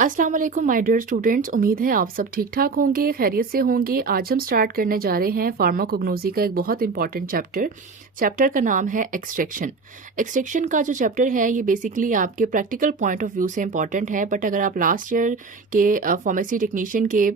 अस्सलाम वालेकुम my dear students, उम्मीद है आप सब ठीक ठाक होंगे, खैरियत से होंगे। आज हम स्टार्ट करने जा रहे हैं फार्माकोग्नोसी का एक बहुत इंपॉर्टेंट चैप्टर का नाम है एक्सट्रैक्शन। एक्सट्रैक्शन का जो चैप्टर है ये बेसिकली आपके प्रैक्टिकल पॉइंट ऑफ व्यू से इंपॉर्टेंट है, बट अगर आप लास्ट ईयर के फार्मेसी टेक्नीशियन के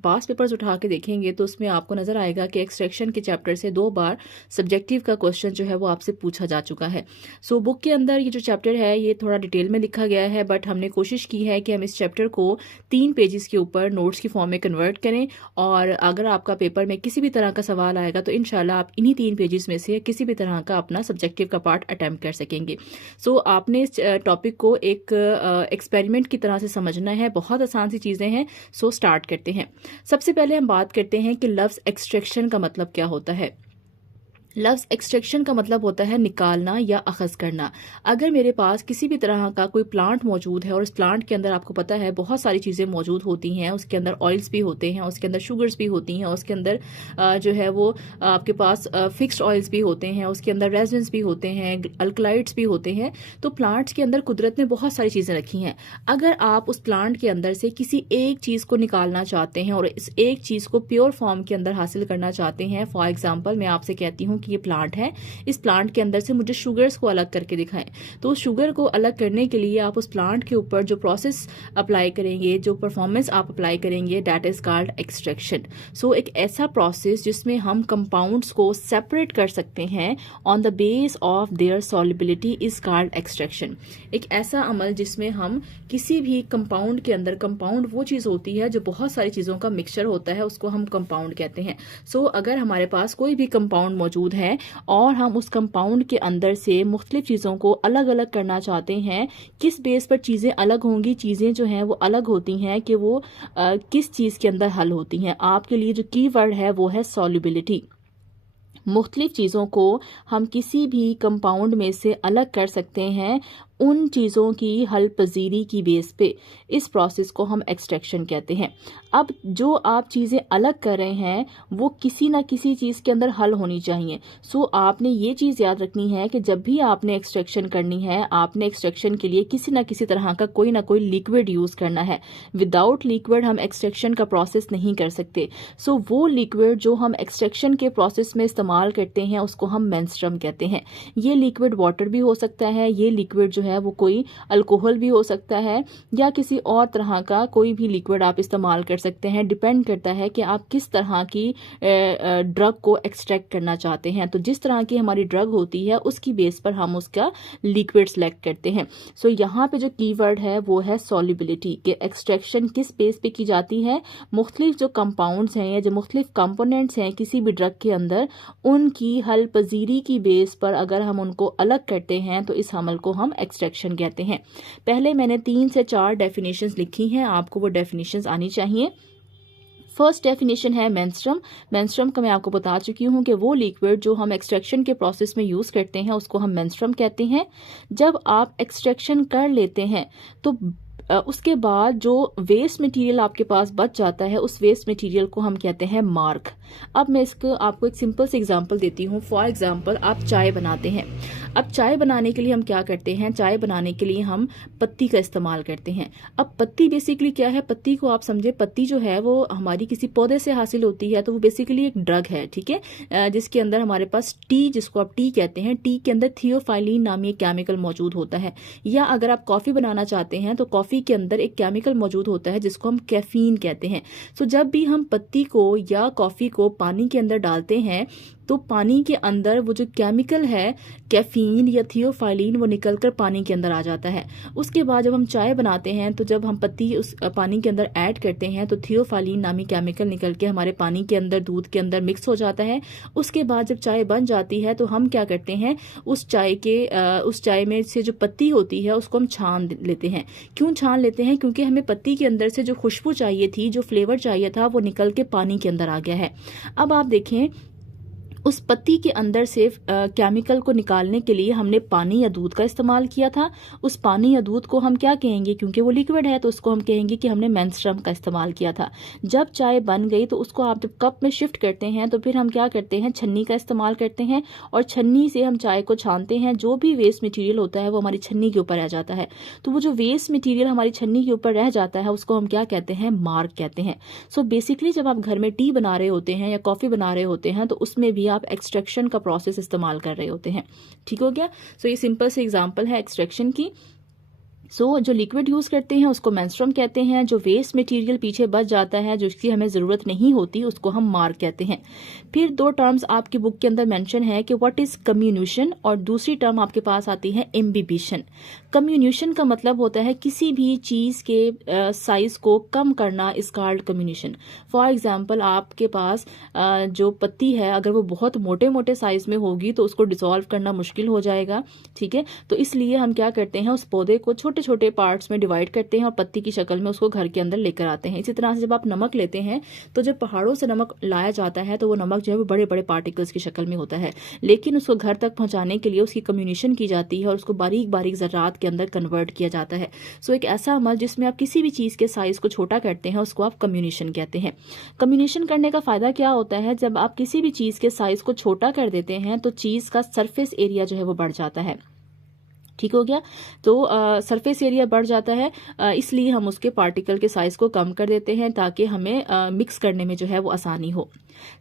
पास पेपर्स उठा के देखेंगे तो उसमें आपको नजर आएगा कि एक्सट्रैक्शन के चैप्टर से 2 बार सब्जेक्टिव का क्वेश्चन जो है वो आपसे पूछा जा चुका है। सो बुक के अंदर ये जो चैप्टर है ये थोड़ा डिटेल में लिखा गया है, बट हमने कोशिश की है कि हम इस चैप्टर को 3 पेजेस के ऊपर नोट्स की फॉर्म में कन्वर्ट करें, और अगर आपका पेपर में किसी भी तरह का सवाल आएगा तो इंशाल्लाह आप इन्हीं 3 पेजेस में से किसी भी तरह का अपना सब्जेक्टिव का पार्ट अटेम्प्ट कर सकेंगे। सो आपने इस टॉपिक को एक एक्सपेरिमेंट की तरह से समझना है, बहुत आसान सी चीजें हैं। सो स्टार्ट करते हैं। सबसे पहले हम बात करते हैं कि लफ्ज एक्सट्रैक्शन का मतलब क्या होता है। लफ्ज एक्सट्रैक्शन का मतलब होता है निकालना या अखज़ करना। अगर मेरे पास किसी भी तरह का कोई प्लांट मौजूद है और उस प्लांट के अंदर आपको पता है बहुत सारी चीज़ें मौजूद होती हैं, उसके अंदर ऑयल्स भी होते हैं, उसके अंदर शुगर्स भी होती हैं, उसके अंदर जो है वो आपके पास फिक्स्ड ऑयल्स भी होते हैं, उसके अंदर रेजिन्स भी होते हैं, अल्कलाइड्स भी होते हैं। तो प्लांट्स के अंदर कुदरत ने बहुत सारी चीज़ें रखी हैं। अगर आप उस प्लांट के अंदर से किसी एक चीज़ को निकालना चाहते हैं और इस एक चीज़ को प्योर फॉर्म के अंदर हासिल करना चाहते हैं, फॉर एग्जाम्पल मैं आपसे कहती हूँ ये प्लांट है, इस प्लांट के अंदर से मुझे शुगर्स को अलग करके दिखाएं, तो उस शुगर को अलग करने के लिए आप उस प्लांट के ऊपर जो प्रोसेस अप्लाई करेंगे, जो परफॉर्मेंस आप अप्लाई करेंगे, दैट इज कॉल्ड एक्सट्रैक्शन। सो एक ऐसा प्रोसेस जिसमें हम कंपाउंड्स को सेपरेट कर सकते हैं on the base of their solubility is called extraction. एक ऐसा अमल जिसमें हम किसी भी कंपाउंड के अंदर, कंपाउंड वो चीज होती है जो बहुत सारी चीजों का मिक्सचर होता है, उसको हम कंपाउंड कहते हैं। सो अगर हमारे पास कोई भी कंपाउंड मौजूद है और हम उस कंपाउंड के अंदर से मुख्तलिफ चीज़ों को अलग अलग करना चाहते हैं, किस बेस पर चीज़ें अलग होंगी, चीज़ें जो हैं वो अलग होती हैं कि वो किस चीज़ के अंदर हल होती हैं। आपके लिए जो की वर्ड है वो है सॉल्युबिलिटी। मुख्तलिफ चीज़ों को हम किसी भी कंपाउंड में से अलग कर सकते हैं उन चीज़ों की हल पजीरी की बेस पे। इस प्रोसेस को हम एक्सट्रैक्शन कहते हैं। अब जो आप चीज़ें अलग कर रहे हैं वो किसी ना किसी चीज़ के अंदर हल होनी चाहिए। सो आपने ये चीज़ याद रखनी है कि जब भी आपने एक्सट्रैक्शन करनी है, आपने एक्सट्रैक्शन के लिए किसी ना किसी तरह का कोई ना कोई लिक्विड यूज़ करना है। विदाउट लिक्विड हम एक्सट्रैक्शन का प्रोसेस नहीं कर सकते। सो वो लिक्विड जो हम एक्सट्रैक्शन के प्रोसेस में इस्तेमाल करते हैं उसको हम मेंस्ट्रुम कहते हैं। ये लिक्विड वाटर भी हो सकता है, ये लिक्विड जो है वो कोई अल्कोहल भी हो सकता है, या किसी और तरह का कोई भी लिक्विड आप इस्तेमाल कर सकते हैं। डिपेंड करता है कि आप किस तरह की ड्रग को एक्सट्रैक्ट करना चाहते हैं। तो जिस तरह की हमारी ड्रग होती है उसकी बेस पर हम उसका लिक्विड सेलेक्ट करते हैं। सो यहाँ पे जो कीवर्ड है वो है सॉल्युबिलिटी, कि एक्सट्रैक्शन किस बेस पे की जाती है। मुख्तलिफ जो कंपाउंड्स हैं या जो मुख्तलिफ कंपोनेंट्स हैं किसी भी ड्रग के अंदर, उनकी हल पजीरी की बेस पर अगर हम उनको अलग करते हैं तो इस अमल को हम एक्सट्रैक्शन कहते हैं। पहले मैंने 3 से 4 डेफिनेशंस लिखी हैं, आपको वो डेफिनेशंस आनी चाहिए। फर्स्ट डेफिनेशन है मेंस्ट्रुम। मेंस्ट्रुम का मैं आपको बता चुकी हूँ कि वो लिक्विड जो हम एक्सट्रैक्शन के प्रोसेस में यूज़ करते हैं उसको हम मेंस्ट्रुम कहते हैं। जब आप एक्सट्रैक्शन कर लेते हैं तो उसके बाद जो वेस्ट मटेरियल आपके पास बच जाता है उस वेस्ट मटेरियल को हम कहते हैं मार्क। अब मैं इसको आपको एक सिंपल सी एग्जांपल देती हूँ। फॉर एग्जांपल आप चाय बनाते हैं। अब चाय बनाने के लिए हम क्या करते हैं, चाय बनाने के लिए हम पत्ती का इस्तेमाल करते हैं। अब पत्ती बेसिकली क्या है, पत्ती को आप समझे, पत्ती जो है वो हमारी किसी पौधे से हासिल होती है, तो वो बेसिकली एक ड्रग है, ठीक है, जिसके अंदर हमारे पास टी, जिसको आप टी कहते हैं, टी के अंदर थियोफाइलिन नामी एक केमिकल मौजूद होता है। या अगर आप कॉफी बनाना चाहते हैं तो कॉफी के अंदर एक केमिकल मौजूद होता है जिसको हम कैफीन कहते हैं। सो जब भी हम पत्ती को या कॉफी को पानी के अंदर डालते हैं तो पानी के अंदर वो जो केमिकल है कैफीन या थियोफाइलिन वो निकलकर पानी के अंदर आ जाता है। उसके बाद जब हम चाय बनाते हैं तो जब हम पत्ती उस पानी के अंदर ऐड करते हैं तो थियोफाइलिन नामी केमिकल निकल के हमारे पानी के अंदर, दूध के अंदर मिक्स हो जाता है। उसके बाद जब चाय बन जाती है तो हम क्या करते हैं, उस चाय में से जो पत्ती होती है उसको हम छान लेते हैं। क्यों छान लेते हैं, क्योंकि हमें पत्ती के अंदर से जो खुशबू चाहिए थी, जो फ्लेवर चाहिए था, वो निकल के पानी के अंदर आ गया है। अब आप देखें उस पत्ती के अंदर से केमिकल को निकालने के लिए हमने पानी या दूध का इस्तेमाल किया था। उस पानी या दूध को हम क्या कहेंगे, क्योंकि वो लिक्विड है तो उसको हम कहेंगे कि हमने मेंस्ट्रुम का इस्तेमाल किया था। जब चाय बन गई तो उसको आप जब कप में शिफ्ट करते हैं तो फिर हम क्या करते हैं, छन्नी का इस्तेमाल करते हैं और छन्नी से हम चाय को छानते हैं। जो भी वेस्ट मटीरियल होता है वो हमारी छन्नी के ऊपर रह जाता है। तो वो जो वेस्ट मटीरियल हमारी छन्नी के ऊपर रह जाता है उसको हम क्या कहते हैं, मार्क कहते हैं। सो बेसिकली जब आप घर में टी बना रहे होते हैं या कॉफ़ी बना रहे होते हैं तो उसमें भी आप एक्सट्रैक्शन का प्रोसेस इस्तेमाल कर रहे होते हैं। ठीक हो गया। सो ये सिंपल से एग्जांपल है एक्सट्रैक्शन की। जो लिक्विड यूज़ करते हैं उसको मेंस्ट्रुम कहते हैं। जो वेस्ट मटेरियल पीछे बच जाता है, जो इसकी हमें ज़रूरत नहीं होती, उसको हम मार्क कहते हैं। फिर दो टर्म्स आपकी बुक के अंदर मेंशन है कि व्हाट इज़ कम्युनिशन, और दूसरी टर्म आपके पास आती है इम्बिबिशन। कम्युनिशन का मतलब होता है किसी भी चीज़ के साइज़ को कम करना, इज कॉल्ड कम्युनिशन। फॉर एग्जाम्पल आपके पास जो पत्ती है अगर वो बहुत मोटे मोटे साइज़ में होगी तो उसको डिसॉल्व करना मुश्किल हो जाएगा। ठीक है, तो इसलिए हम क्या करते हैं, उस पौधे को छोटे छोटे पार्ट्स में डिवाइड करते हैं और पत्ती की शक्ल में उसको घर के अंदर लेकर आते हैं। इसी तरह से जब आप नमक लेते हैं तो जब पहाड़ों से नमक लाया जाता है तो वो नमक जो है वो बड़े बड़े पार्टिकल्स की शक्ल में होता है, लेकिन उसको घर तक पहुंचाने के लिए उसकी कम्युनिशन की जाती है और उसको बारीक बारीक ज़र्रात के अंदर कन्वर्ट किया जाता है। सो एक ऐसा अमल जिसमें आप किसी भी चीज़ के साइज़ को छोटा करते हैं उसको आप कम्युनिशन कहते हैं। कम्युनिशन करने का फ़ायदा क्या होता है, जब आप किसी भी चीज़ के साइज़ को छोटा कर देते हैं तो चीज़ का सरफेस एरिया जो है वो बढ़ जाता है। ठीक हो गया। तो सरफेस एरिया बढ़ जाता है, इसलिए हम उसके पार्टिकल के साइज़ को कम कर देते हैं ताकि हमें मिक्स करने में जो है वो आसानी हो।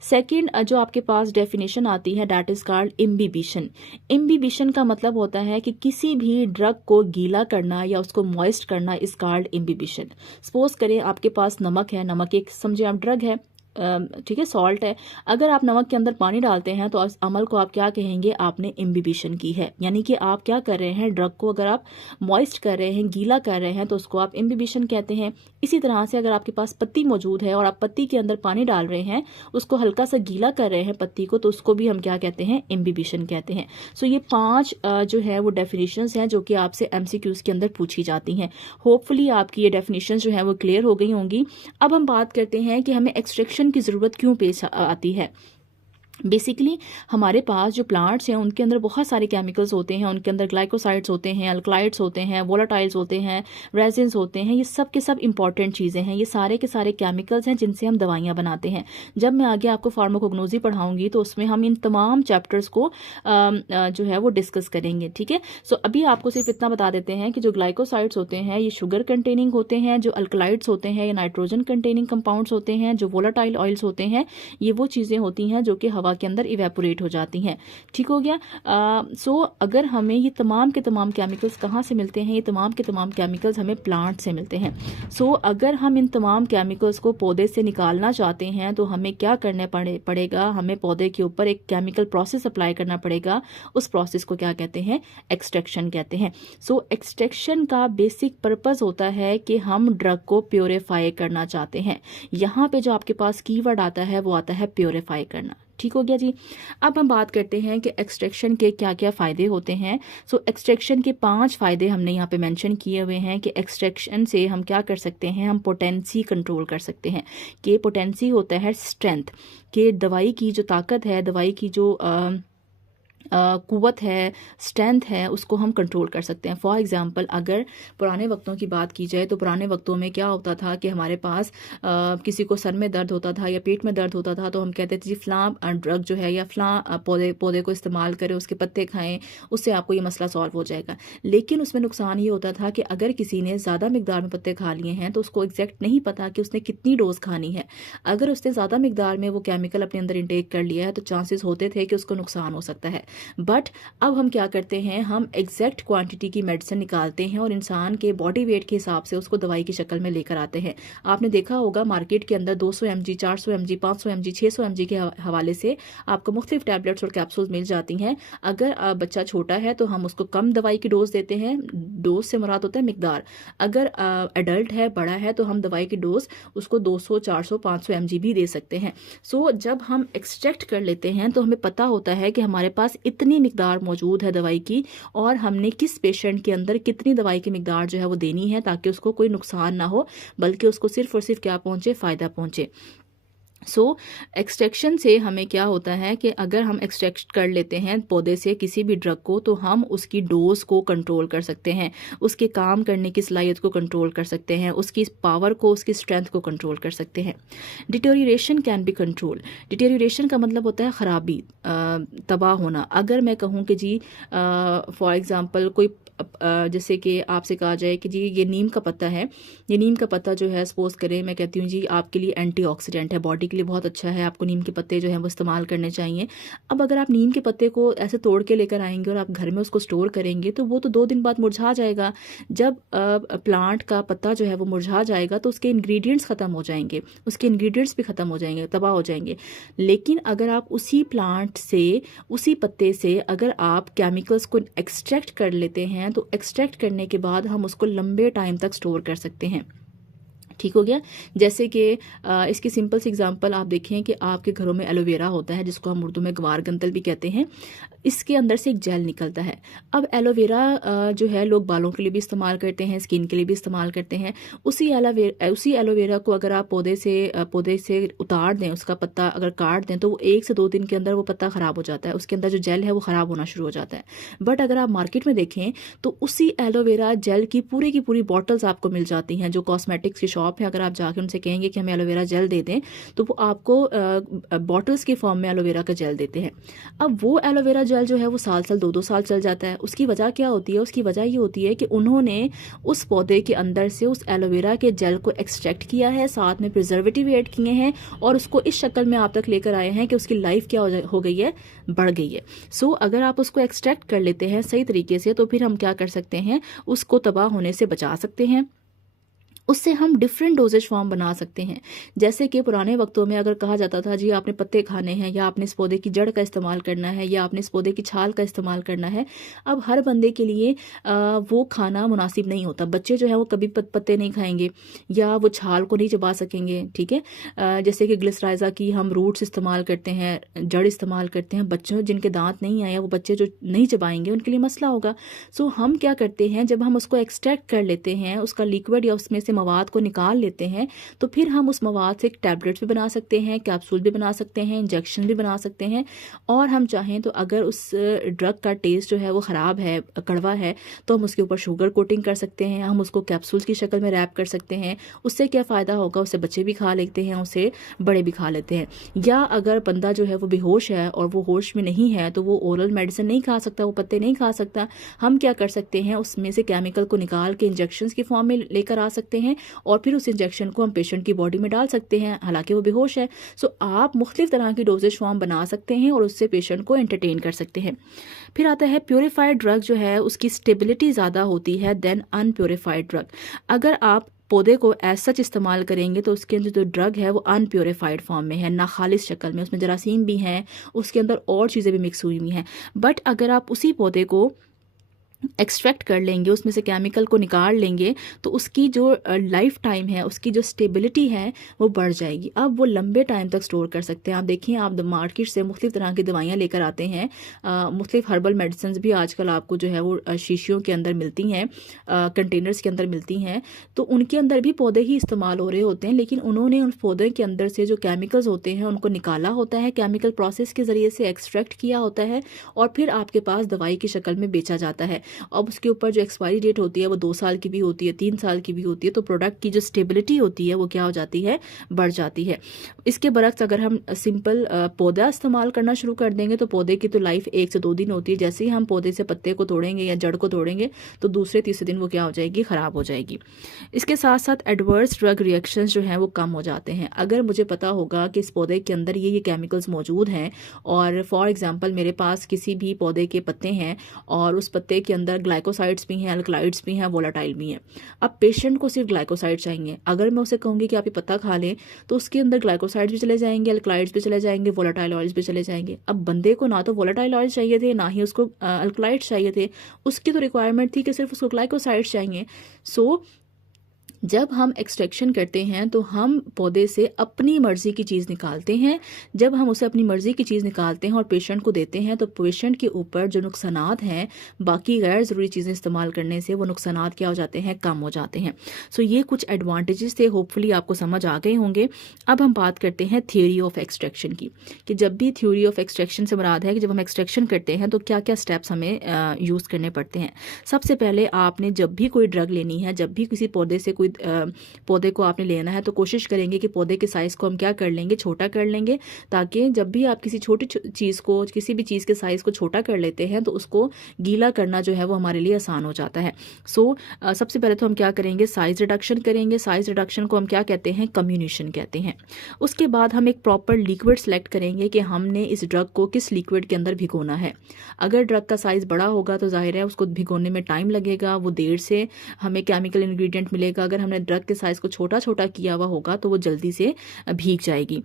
सेकंड जो आपके पास डेफिनेशन आती है that is called imbibition. Imbibition का मतलब होता है कि किसी भी ड्रग को गीला करना या उसको मॉइस्ट करना इज़ कॉल्ड इम्बिबिशन। सपोज करें आपके पास नमक है, नमक एक समझे आप ड्रग है, ठीक है, सॉल्ट है। अगर आप नमक के अंदर पानी डालते हैं तो उस अमल को आप क्या कहेंगे, आपने इम्बिबिशन की है। यानी कि आप क्या कर रहे हैं, ड्रग को अगर आप मॉइस्ट कर रहे हैं, गीला कर रहे हैं तो उसको आप इम्बिबिशन कहते हैं। इसी तरह से अगर आपके पास पत्ती मौजूद है और आप पत्ती के अंदर पानी डाल रहे हैं, उसको हल्का सा गीला कर रहे हैं पत्ती को, तो उसको भी हम क्या कहते हैं, इम्बिबिशन कहते हैं। सो ये 5 जो है वो डेफिनेशंस हैं जो कि आपसे MCQs के अंदर पूछी जाती हैं। होपफुली आपकी ये डेफिनेशंस जो है वो क्लियर हो गई होंगी। अब हम बात करते हैं कि हमें एक्सट्रैक्शन की ज़रूरत क्यों पेश आती है। बेसिकली हमारे पास जो प्लांट्स हैं उनके अंदर बहुत सारे केमिकल्स होते हैं। उनके अंदर ग्लाइकोसाइड्स होते हैं, अल्कलाइड्स होते हैं, वोलाटाइल्स होते हैं, रेजिन्स होते हैं। ये सब के सब इंपॉर्टेंट चीज़ें हैं। ये सारे के सारे केमिकल्स हैं जिनसे हम दवाइयाँ बनाते हैं। जब मैं आगे आपको फार्माकोग्नोसी पढ़ाऊंगी तो उसमें हम इन तमाम चैप्टर्स को जो है वो डिस्कस करेंगे। ठीक है, सो अभी आपको सिर्फ इतना बता देते हैं कि जो ग्लाइकोसाइड्स होते हैं ये शुगर कंटेनिंग होते हैं, जो अल्कलाइड्स होते हैं ये नाइट्रोजन कंटेनिंग कंपाउंड्स होते हैं, जो वोलाटाइल ऑयल्स होते हैं ये वो चीज़ें होती हैं जो कि हवा के अंदर इवेपोरेट हो जाती हैं। ठीक हो गया। सो अगर हमें ये तमाम के तमाम केमिकल्स कहाँ से मिलते हैं, ये तमाम के तमाम केमिकल्स हमें प्लांट से मिलते हैं। सो अगर हम इन तमाम केमिकल्स को पौधे से निकालना चाहते हैं तो हमें क्या करना पड़ेगा, हमें पौधे के ऊपर एक केमिकल प्रोसेस अप्लाई करना पड़ेगा। उस प्रोसेस को क्या कहते हैं, एक्सट्रैक्शन कहते हैं। सो एक्सट्रैक्शन का बेसिक पर्पस होता है कि हम ड्रग को प्योरीफाई करना चाहते हैं। यहाँ पे जो आपके पास कीवर्ड आता है वो आता है प्योरीफाई करना। ठीक हो गया जी। अब हम बात करते हैं कि एक्सट्रैक्शन के क्या क्या फ़ायदे होते हैं। सो एक्सट्रैक्शन के 5 फ़ायदे हमने यहाँ पे मेंशन किए हुए हैं कि एक्सट्रैक्शन से हम क्या कर सकते हैं, हम पोटेंसी कंट्रोल कर सकते हैं। कि पोटेंसी होता है स्ट्रेंथ, कि दवाई की जो ताकत है, दवाई की जो कुव्वत है, स्ट्रेंथ है, उसको हम कंट्रोल कर सकते हैं। फॉर एग्जांपल अगर पुराने वक्तों की बात की जाए तो पुराने वक्तों में क्या होता था कि हमारे पास किसी को सर में दर्द होता था या पेट में दर्द होता था तो हम कहते थे जी फ़लाँ ड्रग जो है या फ़लाँ पौधे को इस्तेमाल करें, उसके पत्ते खाएं, उससे आपको ये मसला सॉल्व हो जाएगा। लेकिन उसमें नुकसान ये होता था कि अगर किसी ने ज़्यादा मिकदार में पत्ते खा लिए हैं तो उसको एग्जैक्ट नहीं पता कि उसने कितनी डोज खानी है। अगर उसने ज़्यादा मिकदार में वो केमिकल अपने अंदर इंटेक कर लिया है तो चांसेस होते थे कि उसको नुकसान हो सकता है। बट अब हम क्या करते हैं, हम एग्जैक्ट क्वांटिटी की मेडिसिन निकालते हैं और इंसान के बॉडी वेट के हिसाब से उसको दवाई की शक्ल में लेकर आते हैं। आपने देखा होगा मार्केट के अंदर 200 mg, 400 mg, 500 mg, 600 mg के हवाले से आपको मुख्तलिफ टैबलेट्स और कैप्सूल्स मिल जाती हैं। अगर बच्चा छोटा है तो हम उसको कम दवाई की डोज देते हैं, डोज से मुराद होता है मिकदार। अगर एडल्ट है, बड़ा है, तो हम दवाई की डोज उसको 200, 400, 500 mg भी दे सकते हैं। सो जब हम एक्सट्रैक्ट कर लेते हैं तो हमें पता होता है कि हमारे पास इतनी मिकदार मौजूद है दवाई की और हमने किस पेशेंट के अंदर कितनी दवाई की मिकदार जो है वो देनी है ताकि उसको कोई नुकसान ना हो बल्कि उसको सिर्फ और सिर्फ क्या पहुंचे, फ़ायदा पहुंचे। एक्सट्रैक्शन से हमें क्या होता है कि अगर हम एक्सट्रैक्ट कर लेते हैं पौधे से किसी भी ड्रग को, तो हम उसकी डोज को कंट्रोल कर सकते हैं, उसके काम करने की सलाहियत को कंट्रोल कर सकते हैं, उसकी पावर को, उसकी स्ट्रेंथ को कंट्रोल कर सकते हैं। Deterioration can be control. Deterioration का मतलब होता है ख़राबी, तबाह होना। अगर मैं कहूँ कि जी फॉर एग्ज़ाम्पल कोई जैसे कि आपसे कहा जाए कि जी ये नीम का पत्ता है, ये नीम का पत्ता जो है सपोज करें मैं कहती हूँ जी आपके लिए एंटीऑक्सीडेंट है, बॉडी के लिए बहुत अच्छा है, आपको नीम के पत्ते जो हैं वो इस्तेमाल करने चाहिए। अब अगर आप नीम के पत्ते को ऐसे तोड़ के लेकर आएंगे और आप घर में उसको स्टोर करेंगे तो वो तो 2 दिन बाद मुरझा जाएगा। जब प्लांट का पत्ता जो है वो मुरझा जाएगा तो उसके इंग्रेडिएंट्स ख़त्म हो जाएंगे, उसके इंग्रेडिएंट्स भी ख़त्म हो जाएंगे, तबाह हो जाएंगे। लेकिन अगर आप उसी प्लांट से, उसी पत्ते से अगर आप केमिकल्स को एक्सट्रैक्ट कर लेते हैं तो एक्सट्रैक्ट करने के बाद हम उसको लंबे टाइम तक स्टोर कर सकते हैं। ठीक हो गया। जैसे कि इसकी सिंपल सी एग्जांपल आप देखें कि आपके घरों में एलोवेरा होता है जिसको हम उर्दू में गवार गंतल भी कहते हैं। इसके अंदर से एक जेल निकलता है। अब एलोवेरा जो है लोग बालों के लिए भी इस्तेमाल करते हैं, स्किन के लिए भी इस्तेमाल करते हैं। उसी एलोवेरा को अगर आप पौधे से उतार दें, उसका पत्ता अगर काट दें तो वो 1 से 2 दिन के अंदर वो पत्ता ख़राब हो जाता है, उसके अंदर जो जेल है वो ख़राब होना शुरू हो जाता है। बट अगर आप मार्केट में देखें तो उसी एलोवेरा जेल की पूरी बॉटल्स आपको मिल जाती हैं। जो कॉस्मेटिक्स की शॉप है, अगर आप जाके उनसे कहेंगे कि हमें एलोवेरा जेल दे दें तो वो आपको बॉटल्स के फॉर्म में एलोवेरा का जेल देते हैं। अब वो एलोवेरा जेल जो है वो साल 2-2 साल चल जाता है। उसकी वजह क्या होती है? उसकी वजह ये होती है कि उन्होंने उस पौधे के अंदर से उस एलोवेरा के जेल को एक्सट्रैक्ट किया है, साथ में प्रिजर्वेटिव ऐड किए हैं और उसको इस शक्ल में आप तक लेकर आए हैं कि उसकी लाइफ क्या हो गई है, बढ़ गई है। सो अगर आप उसको एक्सट्रैक्ट कर लेते हैं सही तरीके से तो फिर हम क्या कर सकते हैं, उसको तबाह होने से बचा सकते हैं। उससे हम डिफरेंट डोजेज फॉर्म बना सकते हैं। जैसे कि पुराने वक्तों में अगर कहा जाता था जी आपने पत्ते खाने हैं, या आपने इस पौधे की जड़ का इस्तेमाल करना है, या आपने इस पौधे की छाल का इस्तेमाल करना है। अब हर बंदे के लिए वो खाना मुनासिब नहीं होता। बच्चे जो है वो कभी पत्ते नहीं खाएंगे या वो छाल को नहीं चबा सकेंगे। ठीक है, जैसे कि ग्लिसराइजा की हम रूट्स इस्तेमाल करते हैं, जड़ इस्तेमाल करते हैं। बच्चों जिनके दांत नहीं आए, वो बच्चे जो नहीं चबाएंगे उनके लिए मसला होगा। सो हम क्या करते हैं, जब हम उसको एक्सट्रैक्ट कर लेते हैं, उसका लिक्विड या उसमें से मवाद को निकाल लेते हैं, तो फिर हम उस मवाद से टैबलेट्स भी बना सकते हैं, कैप्सूल भी बना सकते हैं, इंजेक्शन भी बना सकते हैं। और हम चाहें तो अगर उस ड्रग का टेस्ट जो है वो ख़राब है, कड़वा है, तो हम उसके ऊपर शुगर कोटिंग कर सकते हैं, हम उसको कैप्सूल्स की शक्ल में रैप कर सकते हैं। उससे क्या फ़ायदा होगा, उससे बच्चे भी खा लेते हैं, उससे बड़े भी खा लेते हैं। या अगर बंदा जो है वो बेहोश है और वो होश में नहीं है तो वो ओरल मेडिसिन नहीं खा सकता, वो पत्ते नहीं खा सकता। हम क्या कर सकते हैं, उसमें से केमिकल को निकाल के इंजेक्शंस की फॉर्म में लेकर आ सकते हैं और फिर उस इंजेक्शन को हम पेशेंट की बॉडी में डाल सकते हैं, हालांकि वो बेहोश है। सो आप मुख्तलिफ तरह की डोजेज फॉर्म बना सकते हैं और उससे पेशेंट को एंटरटेन कर सकते हैं। फिर आता है प्योरीफाइड ड्रग, जो है उसकी स्टेबिलिटी ज़्यादा होती है देन अनप्योरीफाइड ड्रग। अगर आप पौधे को एज सच इस्तेमाल करेंगे तो उसके अंदर जो ड्रग है वो अनप्योरीफाइड फॉर्म में है, ना खालिस शक्ल में, उसमें जरासीम भी हैं, उसके अंदर और चीज़ें भी मिक्स हुई हैं। बट अगर आप उसी पौधे को एक्सट्रैक्ट कर लेंगे, उसमें से केमिकल को निकाल लेंगे, तो उसकी जो लाइफ टाइम है, उसकी जो स्टेबिलिटी है वो बढ़ जाएगी। अब वो लंबे टाइम तक स्टोर कर सकते हैं। आप देखिए, आप मार्केट से मुख्तलिफ तरह की दवाइयाँ लेकर आते हैं, मुख्तलिफ हर्बल मेडिसिन भी आजकल आपको जो है वो शीशियों के अंदर मिलती हैं, कंटेनर्स के अंदर मिलती हैं। तो उनके अंदर भी पौधे ही इस्तेमाल हो रहे होते हैं, लेकिन उन्होंने उन पौधे के अंदर से जो केमिकल्स होते हैं उनको निकाला होता है, केमिकल प्रोसेस के ज़रिए से एक्सट्रैक्ट किया होता है और फिर आपके पास दवाई की शक्ल में बेचा जाता है। अब उसके ऊपर जो एक्सपायरी डेट होती है वो 2 साल की भी होती है, 3 साल की भी होती है। तो प्रोडक्ट की जो स्टेबिलिटी होती है वो क्या हो जाती है, बढ़ जाती है। इसके बरक्स अगर हम सिंपल पौधा इस्तेमाल करना शुरू कर देंगे तो पौधे की तो लाइफ 1 से 2 दिन होती है। जैसे ही हम पौधे से पत्ते को तोड़ेंगे या जड़ को तोड़ेंगे तो दूसरे तीसरे दिन वो क्या हो जाएगी, ख़राब हो जाएगी। इसके साथ साथ एडवर्स ड्रग रिएक्शंस जो हैं वो कम हो जाते हैं। अगर मुझे पता होगा कि इस पौधे के अंदर ये केमिकल्स मौजूद हैं और फॉर एग्जांपल मेरे पास किसी भी पौधे के पत्ते हैं और उस पत्ते के अंदर ग्लाइकोसाइड्स भी हैं, अल्कलाइड्स भी हैं, वोलाटाइल भी हैं। अब पेशेंट को सिर्फ ग्लाइकोसाइड चाहिए। अगर मैं उसे कहूँगी कि आप ये पत्ता खा लें तो उसके अंदर ग्लाइकोसाइड्स भी चले जाएंगे, अल्कलाइड्स भी चले जाएंगे, वोलाटाइल ऑयल्स भी चले जाएंगे। अब बंदे को ना तो वोलाटाइल ऑयल चाहिए थे, ना ही उसको अल्कलाइड्स चाहिए थे। उसकी तो रिक्वायरमेंट थी कि सिर्फ उसको ग्लाइकोसाइड्स चाहिए। सो जब हम एक्सट्रैक्शन करते हैं तो हम पौधे से अपनी मर्ज़ी की चीज़ निकालते हैं। जब हम उसे अपनी मर्ज़ी की चीज़ निकालते हैं और पेशेंट को देते हैं तो पेशेंट के ऊपर जो नुकसानात हैं बाकी गैर ज़रूरी चीज़ें इस्तेमाल करने से, वो नुकसानात क्या हो जाते हैं, कम हो जाते हैं। सो ये कुछ एडवांटेजेस थे, होपफुली आपको समझ आ गए होंगे। अब हम बात करते हैं थ्योरी ऑफ एक्सट्रैक्शन की, कि जब भी थ्योरी ऑफ एक्सट्रैक्शन से मुराद है कि जब हम एक्सट्रैक्शन करते हैं तो क्या क्या स्टेप्स हमें यूज़ करने पड़ते हैं। सबसे पहले आपने जब भी कोई ड्रग लेनी है, जब भी किसी पौधे से कोई पौधे को आपने लेना है, तो कोशिश करेंगे कि पौधे के साइज़ को हम क्या कर लेंगे, छोटा कर लेंगे, ताकि जब भी आप किसी छोटी चीज़ को, किसी भी चीज़ के साइज़ को छोटा कर लेते हैं तो उसको गीला करना जो है वो हमारे लिए आसान हो जाता है। सबसे पहले तो हम क्या करेंगे, साइज़ रिडक्शन करेंगे। साइज़ रिडक्शन को हम क्या कहते हैं, कम्युनिशन कहते हैं। उसके बाद हम एक प्रॉपर लिक्विड सेलेक्ट करेंगे कि हमने इस ड्रग को किस लिक्विड के अंदर भिगोना है। अगर ड्रग का साइज़ बड़ा होगा तो जाहिर है उसको भिगोने में टाइम लगेगा, वो देर से हमें केमिकल इंग्रेडिएंट मिलेगा। अगर हमने ड्रग के साइज़ को छोटा छोटा किया हुआ होगा तो वो जल्दी से भीग जाएगी।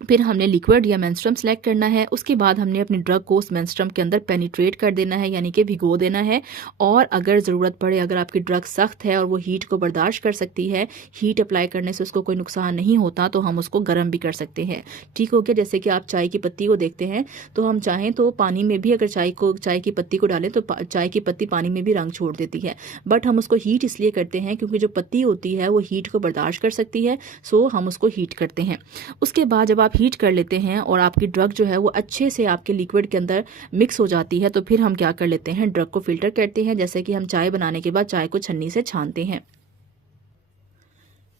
फिर हमने लिक्विड या मेंस्ट्रुम सेलेक्ट करना है। उसके बाद हमने अपनी ड्रग को उस मेंस्ट्रुम के अंदर पेनिट्रेट कर देना है, यानी कि भिगो देना है। और अगर ज़रूरत पड़े, अगर आपकी ड्रग सख्त है और वो हीट को बर्दाश्त कर सकती है, हीट अप्लाई करने से उसको कोई नुकसान नहीं होता, तो हम उसको गर्म भी कर सकते हैं। ठीक हो गया। जैसे कि आप चाय की पत्ती को देखते हैं, तो हम चाहें तो पानी में भी अगर चाय की पत्ती को डालें तो चाय की पत्ती पानी में भी रंग छोड़ देती है, बट हम उसको हीट इसलिए करते हैं क्योंकि जो पत्ती होती है वो हीट को बर्दाश्त कर सकती है, सो हम उसको हीट करते हैं। उसके बाद जब आप हीट कर लेते हैं और आपकी ड्रग जो है वो अच्छे से आपके लिक्विड के अंदर मिक्स हो जाती है, तो फिर हम क्या कर लेते हैं, ड्रग को फिल्टर करते हैं, जैसे कि हम चाय बनाने के बाद चाय को छन्नी से छानते हैं।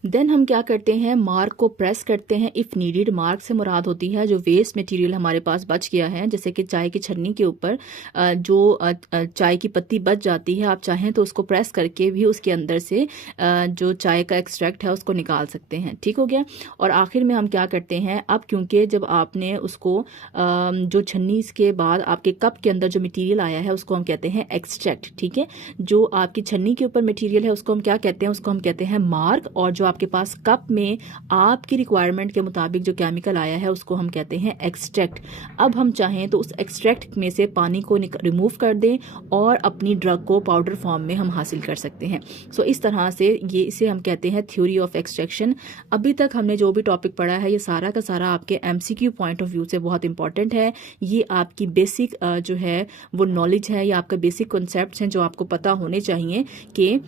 देन हम क्या करते हैं, मार्क को प्रेस करते हैं इफ़ नीडेड। मार्क से मुराद होती है जो वेस्ट मटेरियल हमारे पास बच गया है, जैसे कि चाय की छन्नी के ऊपर जो चाय की पत्ती बच जाती है, आप चाहें तो उसको प्रेस करके भी उसके अंदर से जो चाय का एक्सट्रैक्ट है उसको निकाल सकते हैं। ठीक हो गया। और आखिर में हम क्या करते हैं, अब क्योंकि जब आपने उसको जो छन्नी के बाद आपके कप के अंदर जो मटीरियल आया है उसको हम कहते हैं एक्सट्रैक्ट। ठीक है। जो आपकी छन्नी के ऊपर मटीरियल है उसको हम क्या कहते हैं, उसको हम कहते हैं मार्क। और जो आपके पास कप में आपकी रिक्वायरमेंट के मुताबिक जो केमिकल आया है उसको हम कहते हैं एक्सट्रैक्ट। अब हम चाहें तो उस एक्सट्रैक्ट में से पानी को रिमूव कर दें और अपनी ड्रग को पाउडर फॉर्म में हम हासिल कर सकते हैं। इस तरह से इसे हम कहते हैं थ्योरी ऑफ एक्सट्रैक्शन। अभी तक हमने जो भी टॉपिक पढ़ा है ये सारा का सारा आपके एमसीक्यू पॉइंट ऑफ व्यू से बहुत इंपॉर्टेंट है। ये आपकी बेसिक जो है वो नॉलेज है, या आपका बेसिक कॉन्सेप्ट्स हैं जो आपको पता होने चाहिए कि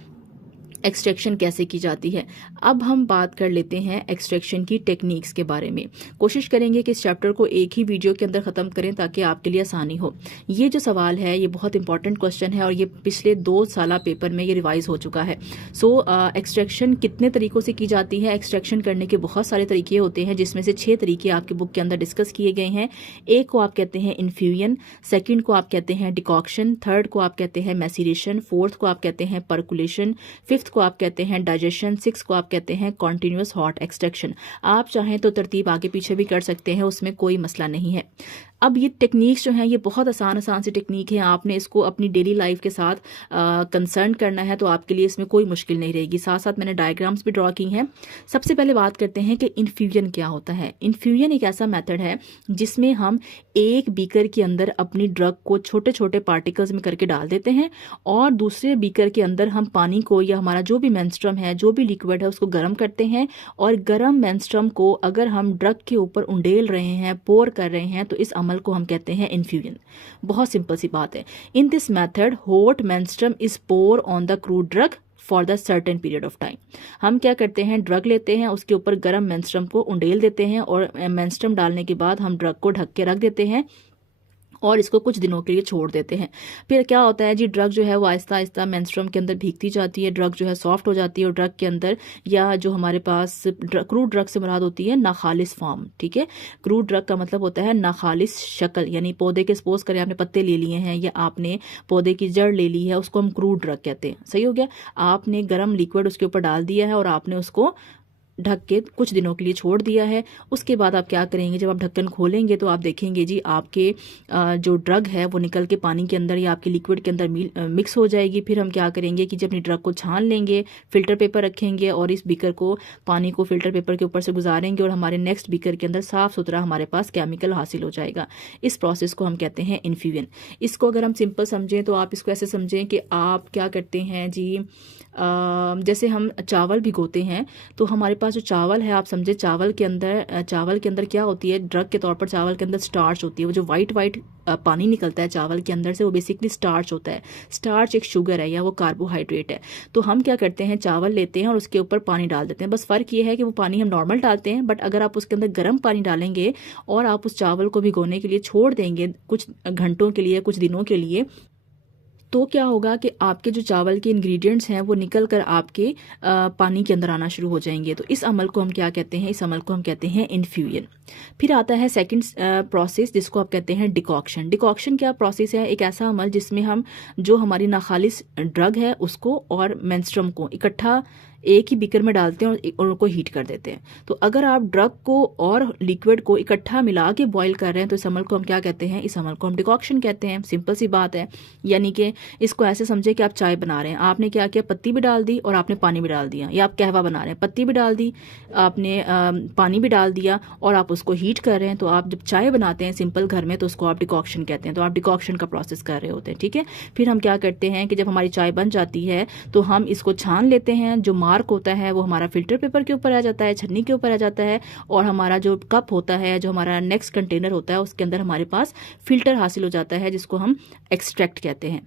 एक्सट्रैक्शन कैसे की जाती है। अब हम बात कर लेते हैं एक्सट्रैक्शन की टेक्निक्स के बारे में। कोशिश करेंगे कि इस चैप्टर को एक ही वीडियो के अंदर ख़त्म करें ताकि आपके लिए आसानी हो। ये जो सवाल है ये बहुत इंपॉर्टेंट क्वेश्चन है और ये पिछले 2 साल पेपर में ये रिवाइज हो चुका है। एक्सट्रैक्शन कितने तरीक़ों से की जाती है। एक्सट्रैक्शन करने के बहुत सारे तरीके होते हैं, जिसमें से 6 तरीके आपकी बुक के अंदर डिस्कस किए गए हैं। एक को आप कहते हैं इन्फ्यूजन, सेकेंड को आप कहते हैं डिकॉक्शन, थर्ड को आप कहते हैं मैसीरेशन, फोर्थ को आप कहते हैं परकुलेशन, फिफ्थ को आप कहते हैं डाइजेशन, 6 को आप कहते हैं कॉन्टिन्यूअस हॉट एक्सट्रैक्शन। आप चाहें तो तरतीब आगे पीछे भी कर सकते हैं, उसमें कोई मसला नहीं है। अब ये टेक्निक्स जो हैं ये बहुत आसान सी टेक्निक है। आपने इसको अपनी डेली लाइफ के साथ कंसर्न करना है तो आपके लिए इसमें कोई मुश्किल नहीं रहेगी। साथ साथ मैंने डायग्राम्स भी ड्रॉ की हैं। सबसे पहले बात करते हैं कि इन्फ्यूजन क्या होता है। इन्फ्यूजन एक ऐसा मेथड है जिसमें हम एक बीकर के अंदर अपनी ड्रग को छोटे छोटे पार्टिकल्स में करके डाल देते हैं और दूसरे बीकर के अंदर हम पानी को या हमारा जो भी मेंस्ट्रुम है, जो भी लिक्विड है, उसको गर्म करते हैं। और गर्म मेंस्ट्रुम को अगर हम ड्रग के ऊपर उंडेल रहे हैं, पोर कर रहे हैं, तो इस अमल को हम कहते हैं इन्फ्यूजन। बहुत सिंपल सी बात है। In this method hot menstruum is pour on the crude drug for the certain period of time. हम क्या करते हैं, ड्रग लेते हैं, उसके ऊपर गर्म मेंस्ट्रुम को उंडेल देते हैं और मेंस्ट्रुम डालने के बाद हम ड्रग को ढक के रख देते हैं और इसको कुछ दिनों के लिए छोड़ देते हैं। फिर क्या होता है जी, ड्रग जो है वो आहिस्ता आहिस्ता मेंस्ट्रुम के अंदर भीगती जाती है, ड्रग जो है सॉफ्ट हो जाती है और ड्रग के अंदर, या जो हमारे पास क्रूड ड्रग से मुराद होती है नाखालिस फॉर्म। ठीक है। क्रूड ड्रग का मतलब होता है नाखालिस शक्ल, यानी पौधे के सपोज करें आपने पत्ते ले लिए हैं या आपने पौधे की जड़ ले ली है, उसको हम क्रूड ड्रग कहते हैं। सही हो गया। आपने गर्म लिक्विड उसके ऊपर डाल दिया है और आपने उसको ढक के कुछ दिनों के लिए छोड़ दिया है। उसके बाद आप क्या करेंगे, जब आप ढक्कन खोलेंगे तो आप देखेंगे जी आपके जो ड्रग है वो निकल के पानी के अंदर या आपके लिक्विड के अंदर मिक्स हो जाएगी। फिर हम क्या करेंगे कि जब अपनी ड्रग को छान लेंगे, फिल्टर पेपर रखेंगे और इस बीकर को, पानी को फिल्टर पेपर के ऊपर से गुजारेंगे और हमारे नेक्स्ट बीकर के अंदर साफ सुथरा हमारे पास केमिकल हासिल हो जाएगा। इस प्रोसेस को हम कहते हैं इन्फ्यूजन। इसको अगर हम सिंपल समझें तो आप इसको ऐसे समझें कि आप क्या करते हैं जी, जैसे हम चावल भिगोते हैं तो हमारे पास जो चावल है, आप समझे चावल के अंदर क्या होती है, ड्रग के तौर पर चावल के अंदर स्टार्च होती है। वो जो वाइट पानी निकलता है चावल के अंदर से, वो बेसिकली स्टार्च होता है। स्टार्च एक शुगर है या वो कार्बोहाइड्रेट है। तो हम क्या करते हैं, चावल लेते हैं और उसके ऊपर पानी डाल देते हैं। बस फ़र्क ये है कि वो पानी हम नॉर्मल डालते हैं, बट अगर आप उसके अंदर गर्म पानी डालेंगे और आप उस चावल को भिगोने के लिए छोड़ देंगे कुछ घंटों के लिए, कुछ दिनों के लिए, तो क्या होगा कि आपके जो चावल के इंग्रेडिएंट्स हैं वो निकल कर आपके पानी के अंदर आना शुरू हो जाएंगे। तो इस अमल को हम क्या कहते हैं, इस अमल को हम कहते हैं इन्फ्यूजन। फिर आता है सेकंड प्रोसेस जिसको आप कहते हैं डिकॉक्शन। डिकॉक्शन क्या प्रोसेस है, एक ऐसा अमल जिसमें हम जो हमारी नाखालिस ड्रग है उसको और मेंस्ट्रुम को इकट्ठा एक ही बीकर में डालते हैं और उनको हीट कर देते हैं। तो अगर आप ड्रग को और लिक्विड को इकट्ठा मिला के बॉईल कर रहे हैं तो इस अमल को हम क्या कहते हैं, इस अमल को हम डिकॉक्शन कहते हैं। सिंपल सी बात है। यानी कि इसको ऐसे समझे कि आप चाय बना रहे हैं, आपने क्या किया, पत्ती भी डाल दी और आपने पानी भी डाल दिया। या आप कहवा बना रहे हैं, पत्ती भी डाल दी, आपने पानी भी डाल दिया और आप उसको हीट कर रहे हैं। तो आप जब चाय बनाते हैं सिंपल घर में तो उसको आप डिकॉक्शन कहते हैं। तो आप डिकॉक्शन का प्रोसेस कर रहे होते हैं, ठीक है। फिर हम क्या करते हैं कि जब हमारी चाय बन जाती है तो हम इसको छान लेते हैं। जो मार्क होता है वो हमारा फिल्टर पेपर के ऊपर आ जाता है, छन्नी के ऊपर आ जाता है, और हमारा जो कप होता है, जो हमारा नेक्स्ट कंटेनर होता है, उसके अंदर हमारे पास फिल्टर हासिल हो जाता है जिसको हम एक्सट्रैक्ट कहते हैं।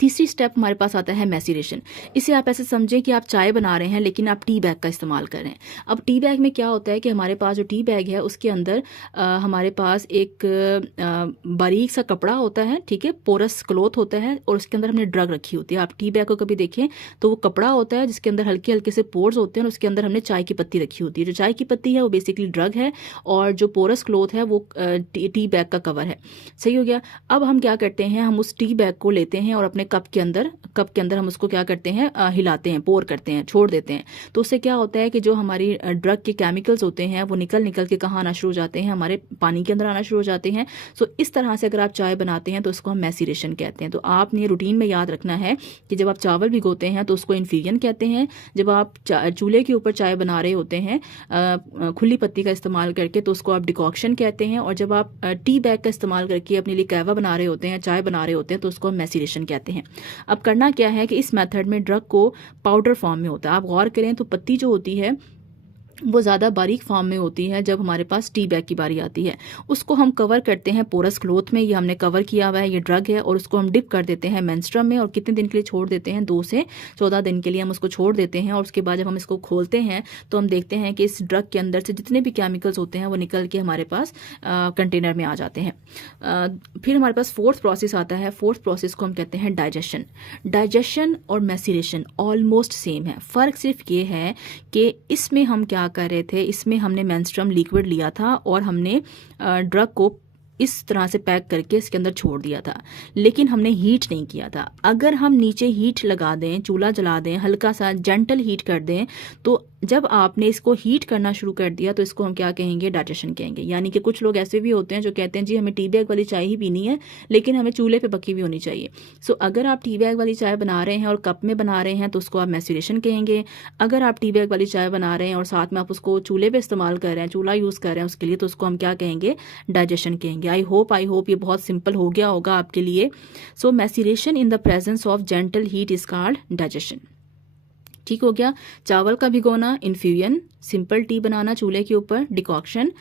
तीसरी स्टेप हमारे पास आता है मैसीरेशन। इसे आप ऐसे समझें कि आप चाय बना रहे हैं लेकिन आप टी बैग का इस्तेमाल कर रहे हैं। अब टी बैग में क्या होता है कि हमारे पास जो टी बैग है उसके अंदर हमारे पास एक बारीक सा कपड़ा होता है, ठीक है, पोरस क्लोथ होता है, और उसके अंदर हमने ड्रग रखी होती है। आप टी बैग को कभी देखें तो वो कपड़ा होता है जिसके अंदर हल्के हल्के से पोर्स होते हैं और उसके अंदर हमने चाय की पत्ती रखी होती है। जो चाय की पत्ती है वो बेसिकली ड्रग है और जो पोरस क्लोथ है वो टी बैग का कवर है। सही हो गया। अब हम क्या करते हैं, हम उस टी बैग को लेते हैं और अपने कप के अंदर हम उसको क्या करते हैं, हिलाते हैं, पोर करते हैं, छोड़ देते हैं। तो उससे क्या होता है कि जो हमारी ड्रग के केमिकल्स होते हैं वो निकल के कहाँ आना शुरू हो जाते हैं, हमारे पानी के अंदर आना शुरू हो जाते हैं। सो इस तरह से अगर आप चाय बनाते हैं तो उसको हम मैसीरेशन कहते हैं। तो आपने रूटीन में याद रखना है कि जब आप चावल भिगोते हैं तो उसको इन्फ्यूजन कहते हैं। जब आप चूल्हे के ऊपर चाय बना रहे होते हैं खुली पत्ती का इस्तेमाल करके तो उसको आप डिकॉक्शन कहते हैं। और जब आप टी बैग का इस्तेमाल करके अपने लिए कहवा बना रहे होते हैं, चाय बना रहे होते हैं, तो उसको हम मैसीरेशन कहते हैं। अब करना क्या है कि इस मेथड में ड्रग को पाउडर फॉर्म में होता है। आप गौर करें तो पत्ती जो होती है वो ज़्यादा बारीक फॉर्म में होती है। जब हमारे पास टी बैग की बारी आती है उसको हम कवर करते हैं पोरस क्लोथ में, ये हमने कवर किया हुआ है, ये ड्रग है, और उसको हम डिप कर देते हैं मेंस्ट्रुम में। और कितने दिन के लिए छोड़ देते हैं, 2 से 14 दिन के लिए हम उसको छोड़ देते हैं। और उसके बाद जब हम इसको खोलते हैं तो हम देखते हैं कि इस ड्रग के अंदर से जितने भी केमिकल्स होते हैं वो निकल के हमारे पास कंटेनर में आ जाते हैं। फिर हमारे पास फोर्थ प्रोसेस आता है। फोर्थ प्रोसेस को हम कहते हैं डाइजेशन। डाइजेशन और मैसीरेशन ऑलमोस्ट सेम है। फ़र्क सिर्फ ये है कि इसमें हम क्या कर रहे थे, इसमें हमने मेंस्ट्रुम लिक्विड लिया था और हमने ड्रग को इस तरह से पैक करके इसके अंदर छोड़ दिया था, लेकिन हमने हीट नहीं किया था। अगर हम नीचे हीट लगा दें, चूल्हा जला दें, हल्का सा जेंटल हीट कर दें, तो जब आपने इसको हीट करना शुरू कर दिया तो इसको हम क्या कहेंगे, डाइजेशन कहेंगे। यानी कि कुछ लोग ऐसे भी होते हैं जो कहते हैं जी हमें टी बैग वाली चाय ही पीनी है लेकिन हमें चूल्हे पे पकी हुई होनी चाहिए। सो अगर आप टी बैग वाली चाय बना रहे हैं और कप में बना रहे हैं तो उसको आप मैसीरेशन कहेंगे। अगर आप टी बैग वाली चाय बना रहे हैं और साथ में आप उसको चूल्हे पे इस्तेमाल कर रहे हैं, चूल्हा यूज़ कर रहे हैं उसके लिए, तो उसको हम क्या कहेंगे, डाइजेशन कहेंगे। आई होप ये बहुत सिंपल हो गया होगा आपके लिए। So maceration in the presence of gentle heat is called digestion. ठीक हो गया। चावल का भिगोना इन्फ्यूजन, सिंपल टी बनाना चूल्हे के ऊपर डिकॉक्शन,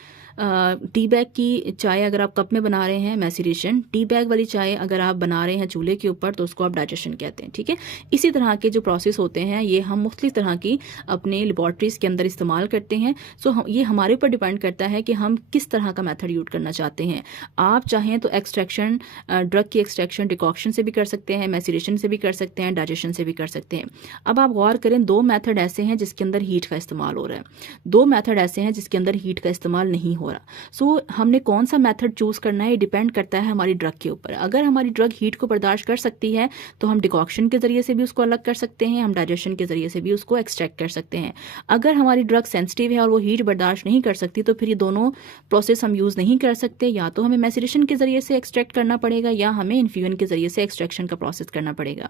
टी बैग की चाय अगर आप कप में बना रहे हैं मैसीरेशन, टी बैग वाली चाय अगर आप बना रहे हैं चूल्हे के ऊपर तो उसको आप डाइजेशन कहते हैं। ठीक है। इसी तरह के जो प्रोसेस होते हैं ये हम मुख्तलिफ तरह की अपने लेबॉर्ट्रीज के अंदर इस्तेमाल करते हैं। सो ये हमारे ऊपर डिपेंड करता है कि हम किस तरह का मेथड यूज करना चाहते हैं। आप चाहें तो एक्सट्रैक्शन, ड्रग की एक्सट्रैक्शन डिकॉक्शन से भी कर सकते हैं, मैसीरेशन से भी कर सकते हैं, डाइजेशन से भी कर सकते हैं। अब आप गौर करें, 2 मेथड ऐसे हैं जिसके अंदर हीट का इस्तेमाल हो रहा है, 2 मेथड ऐसे हैं जिसके अंदर हीट का इस्तेमाल नहीं हो हो रहा। सो हमने कौन सा मेथड चूज़ करना है, ये डिपेंड करता है हमारी ड्रग के ऊपर। अगर हमारी ड्रग हीट को बर्दाश्त कर सकती है तो हम डिकॉक्शन के ज़रिए से भी उसको अलग कर सकते हैं, हम डाइजेशन के ज़रिए से भी उसको एक्सट्रैक्ट कर सकते हैं। अगर हमारी ड्रग सेंसिटिव है और वो हीट बर्दाश्त नहीं कर सकती तो फिर ये दोनों प्रोसेस हम यूज़ नहीं कर सकते। या तो हमें मैसेरेशन के ज़रिए से एक्सट्रैक्ट करना पड़ेगा या हमें इन्फ्यूजन के ज़रिए से एक्सट्रैक्शन का प्रोसेस करना पड़ेगा।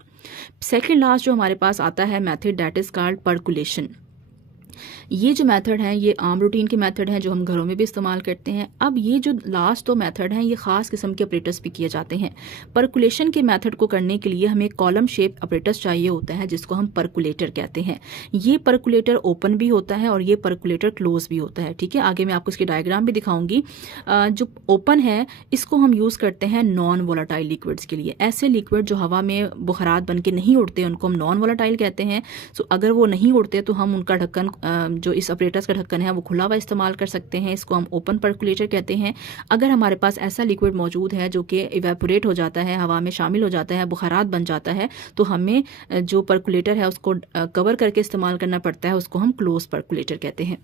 सेकेंड लास्ट जो हमारे पास आता है method, that is called percolation. ये जो मेथड है ये आम रूटीन के मेथड हैं जो हम घरों में भी इस्तेमाल करते हैं। अब ये जो लास्ट दो मेथड हैं ये ख़ास किस्म के ऑपरेटर्स भी किए जाते हैं। परकुलेशन के मेथड को करने के लिए हमें कॉलम शेप ऑपरेटर्स चाहिए होता है जिसको हम परकुलेटर कहते हैं। ये परकुलेटर ओपन भी होता है और ये परकुलेटर क्लोज भी होता है। ठीक है, आगे मैं आपको इसकी डायग्राम भी दिखाऊंगी। जो ओपन है इसको हम यूज़ करते हैं नॉन वोलाटाइल लिक्विड्स के लिए। ऐसे लिक्विड जो हवा में बुखारात बन के नहीं उड़ते उनको हम नॉन वोलाटाइल कहते हैं। सो अगर वो नहीं उड़ते तो हम उनका ढक्कन जो इस ऑपरेटर्स का ढक्कन है वो खुला हुआ इस्तेमाल कर सकते हैं। इसको हम ओपन परकुलेटर कहते हैं। अगर हमारे पास ऐसा लिक्विड मौजूद है जो कि इवेपोरेट हो जाता है, हवा में शामिल हो जाता है, बुखारात बन जाता है, तो हमें जो परकुलेटर है उसको कवर करके इस्तेमाल करना पड़ता है, उसको हम क्लोज परकुलेटर कहते हैं।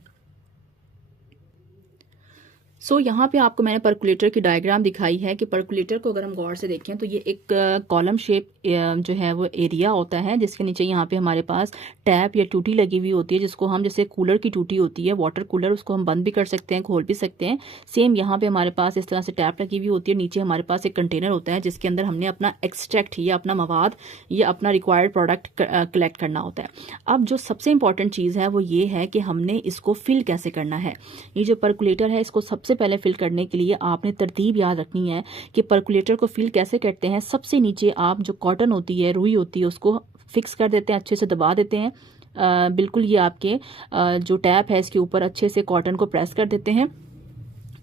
सो यहाँ पे आपको मैंने परकुलेटर की डायग्राम दिखाई है कि परकुलेटर को अगर हम गौर से देखें तो ये एक कॉलम शेप जो है वो एरिया होता है जिसके नीचे यहाँ पे हमारे पास टैप या टूटी लगी हुई होती है, जिसको हम जैसे कूलर की टूटी होती है, वाटर कूलर, उसको हम बंद भी कर सकते हैं, खोल भी सकते हैं। सेम यहाँ पे हमारे पास इस तरह से टैप लगी हुई होती है, नीचे हमारे पास एक कंटेनर होता है जिसके अंदर हमने अपना एक्सट्रैक्ट या अपना मवाद या अपना रिक्वायर्ड प्रोडक्ट कलेक्ट करना होता है। अब जो सबसे इंपॉर्टेंट चीज़ है वो ये है कि हमने इसको फिल कैसे करना है। ये जो परकुलेटर है इसको सबसे पहले फिल करने के लिए आपने तरतीब याद रखनी है कि परकुलेटर को फिल कैसे करते हैं। सबसे नीचे आप जो कॉटन होती है, रुई होती है, उसको फिक्स कर देते हैं, अच्छे से दबा देते हैं। बिल्कुल ये आपके जो टैप है इसके ऊपर अच्छे से कॉटन को प्रेस कर देते हैं।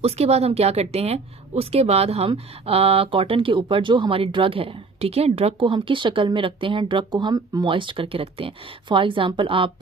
उसके बाद हम क्या करते हैं, उसके बाद हम कॉटन के ऊपर जो हमारी ड्रग है, ठीक है, ड्रग को हम किस शक्ल में रखते हैं, ड्रग को हम मॉइस्ट करके रखते हैं। फॉर एग्जांपल आप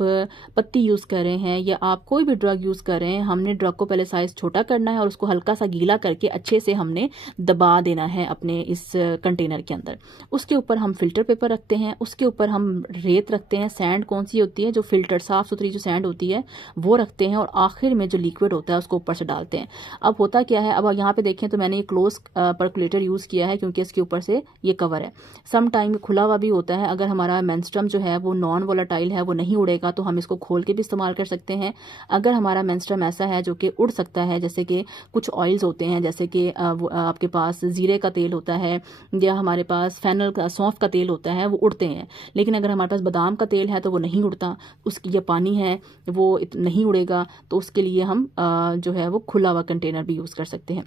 पत्ती यूज़ कर रहे हैं या आप कोई भी ड्रग यूज़ कर रहे हैं, हमने ड्रग को पहले साइज़ छोटा करना है और उसको हल्का सा गीला करके अच्छे से हमने दबा देना है अपने इस कंटेनर के अंदर। उसके ऊपर हम फिल्टर पेपर रखते हैं, उसके ऊपर हम रेत रखते हैं, सैंड कौन सी होती है जो फिल्टर साफ़ सुथरी जो सैंड होती है वो रखते हैं, और आखिर में जो लिक्विड होता है उसको ऊपर से डालते हैं। अब होता क्या है, अब यहाँ पे देखें तो मैंने ये क्लोज परकुलेटर यूज़ किया है क्योंकि इसके ऊपर से ये कवर है। सम टाइम खुला हुआ भी होता है। अगर हमारा मेंस्ट्रुम जो है वो नॉन वोलाटाइल है, वो नहीं उड़ेगा, तो हम इसको खोल के भी इस्तेमाल कर सकते हैं। अगर हमारा मेंस्ट्रुम ऐसा है जो कि उड़ सकता है, जैसे कि कुछ ऑयल्स होते हैं, जैसे कि आपके पास जीरे का तेल होता है या हमारे पास फेनल का, सौंफ का तेल होता है, वो उड़ते हैं। लेकिन अगर हमारे पास बादाम का तेल है तो वो नहीं उड़ता, उसकी या पानी है वो नहीं उड़ेगा, तो उसके लिए हम जो है वो खुला हुआ कंटेनर भी यूज़ कर सकते हैं।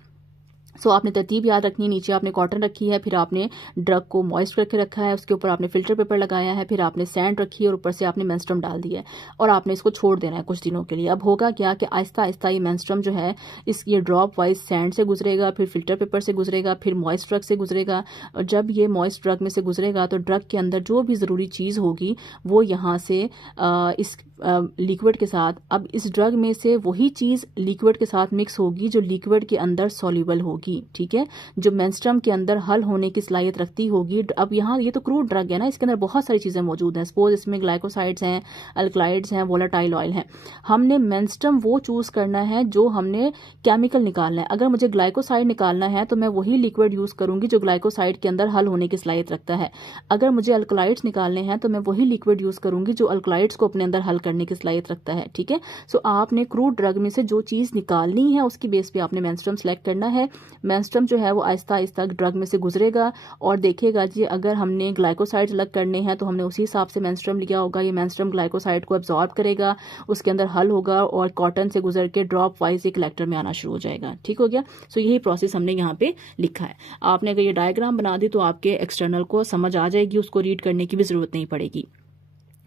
सो आपने तरतीब याद रखनी है। नीचे आपने कॉटन रखी है, फिर आपने ड्रग को मॉइस्ट करके रखा है, उसके ऊपर आपने फिल्टर पेपर लगाया है, फिर आपने सैंड रखी है और ऊपर से आपने मेंस्ट्रुम डाल दिया है और आपने इसको छोड़ देना है कुछ दिनों के लिए। अब होगा क्या कि आहिस्ता आहिस्ता ये मेंस्ट्रुम जो है ये ड्रॉप वाइज सैंड से गुजरेगा, फिर फिल्टर पेपर से गुजरेगा, फिर मॉइस्ट ड्रग से गुजरेगा, और जब ये मॉइस्ट ड्रग में से गुजरेगा तो ड्रग के अंदर जो भी ज़रूरी चीज़ होगी वो यहाँ से इस लिक्विड के साथ, अब इस ड्रग में से वही चीज़ लिक्विड के साथ मिक्स होगी जो लिक्विड के अंदर सॉल्युबल होगी, ठीक है, जो मेंस्ट्रुम के अंदर हल होने की सलाहियत रखती होगी। अब यहाँ ये तो क्रूड ड्रग है ना, इसके अंदर बहुत सारी चीज़ें मौजूद हैं। सपोज इसमें ग्लाइकोसाइड्स हैं, अल्कलाइड्स हैं, वोलाटाइल ऑयल हैं। हमने मेंस्ट्रुम वो चूज़ करना है जो हमने केमिकल निकालना है। अगर मुझे ग्लाइकोसाइड निकालना है तो मैं वही लिक्विड यूज़ करूँगी जो ग्लाइकोसाइड के अंदर हल होने की सलाहियत रखता है। अगर मुझे अल्कलाइड्स निकालने हैं तो मैं वही लिक्विड यूज़ करूँगी जो अल्कलाइड्स को अपने अंदर हल करने की सलाहियत रखता है, ठीक है। सो आपने क्रूड ड्रग में से जो चीज़ निकालनी है उसकी बेस पे आपने मेंस्ट्रुम सेलेक्ट करना है। मेंस्ट्रुम जो है वो आहिस्ता आहिस्ता ड्रग में से गुजरेगा और देखेगा जी अगर हमने ग्लाइकोसाइड अलग करने हैं तो हमने उसी हिसाब से मेंस्ट्रुम लिया होगा। ये मेंस्ट्रुम ग्लाइकोसाइड को एब्जॉर्ब करेगा, उसके अंदर हल होगा और कॉटन से गुजर के ड्रॉप वाइज एक कलेक्टर में आना शुरू हो जाएगा, ठीक हो गया। सो यही प्रोसेस हमने यहाँ पे लिखा है। आपने अगर ये डायग्राम बना दी तो आपके एक्सटर्नल को समझ आ जाएगी, उसको रीड करने की भी ज़रूरत नहीं पड़ेगी।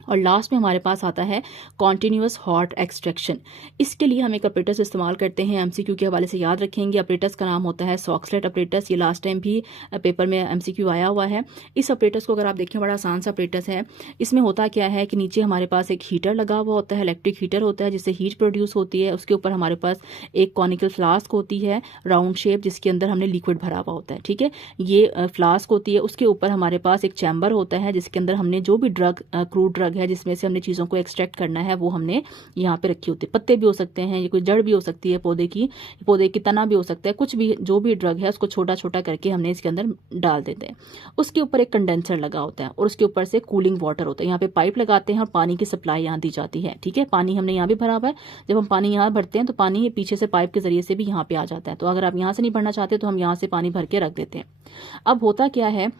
और लास्ट में हमारे पास आता है कॉन्टिन्यूस हॉट एक्सट्रैक्शन। इसके लिए हम एक ऑपरेटर्स इस्तेमाल करते हैं, एमसीक्यू के हवाले से याद रखेंगे। ऑपरेटर्स का नाम होता है सॉक्सलेट ऑपरेटर्स। ये लास्ट टाइम भी पेपर में एमसीक्यू आया हुआ है। इस ऑपरेटर्स को अगर आप देखें बड़ा आसान सा ऑपरेटर्स है। इसमें होता क्या है कि नीचे हमारे पास एक हीटर लगा हुआ होता है, इलेक्ट्रिक हीटर होता है जिससे हीट प्रोड्यूस होती है। उसके ऊपर हमारे पास एक कॉनिकल फ्लास्क होती है राउंड शेप, जिसके अंदर हमने लिक्विड भरा हुआ होता है, ठीक है। ये फ्लास्क होती है, उसके ऊपर हमारे पास एक चैम्बर होता है जिसके अंदर हमने जो भी ड्रग क्रूड ड्रग ड्रग है जिसमें से हमने चीज़ों को एक्सट्रैक्ट करना है वो हमने यहाँ पे रखी होती है। पत्ते भी हो सकते हैं, ये कोई जड़ भी हो सकती है पौधे की तना भी हो सकता है, कुछ भी जो भी ड्रग है उसको छोटा छोटा करके हमने इसके अंदर डाल देते हैं। उसके ऊपर एक कंडेंसर लगा होता है और उसके ऊपर से कूलिंग वाटर होता है। यहाँ पे पाइप लगाते हैं और पानी की सप्लाई यहाँ दी जाती है। ठीक है, पानी हमने यहाँ भी भरा हुआ है। जब हम पानी यहाँ भरते हैं तो पानी पीछे से पाइप के जरिए से भी यहाँ पे आ जाता है। तो अगर आप यहाँ से नहीं भरना चाहते तो हम यहाँ से पानी भर के रख देते हैं। अब होता क्या है,